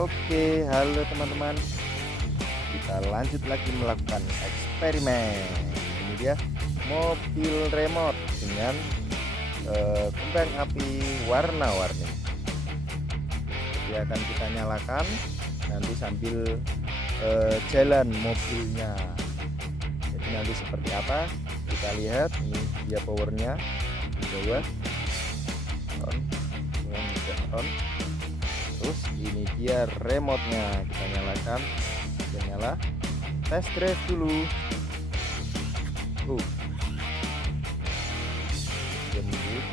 Oke, halo teman-teman. Kita lanjut lagi melakukan eksperimen. Ini dia mobil remote dengan kembang api warna-warni. Jadi akan kita nyalakan nanti sambil jalan mobilnya. Jadi nanti seperti apa? Kita lihat. Ini dia powernya di bawah. On, on. Terus ini dia remote-nya, kita nyalakan. Sudah nyala, test drive dulu. Jemput.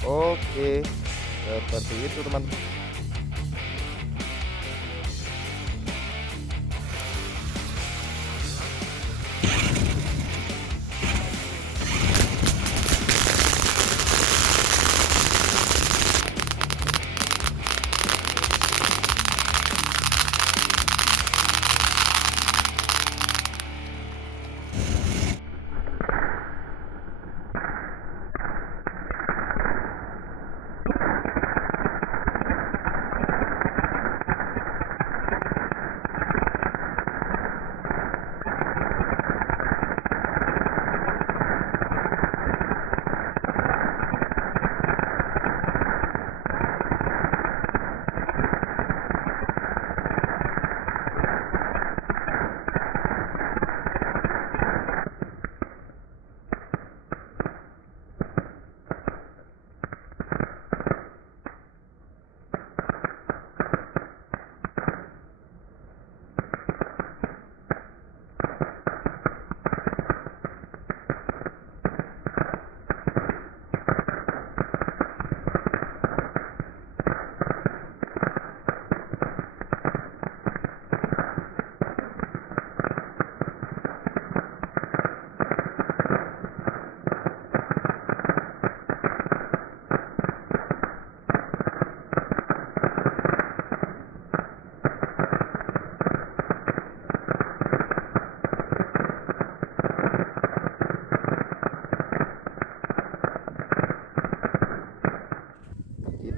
Oke, seperti itu teman-teman.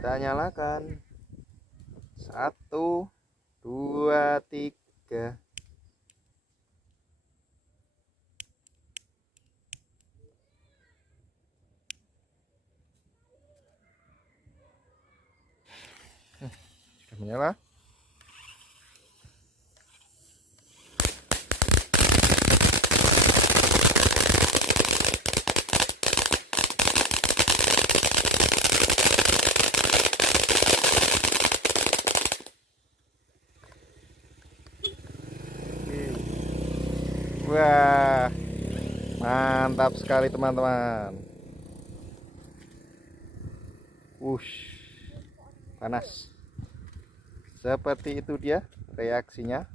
Kita nyalakan. 1, 2, 3. Sudah menyala. Wah, mantap sekali teman-teman. Wush, panas. Seperti itu dia reaksinya.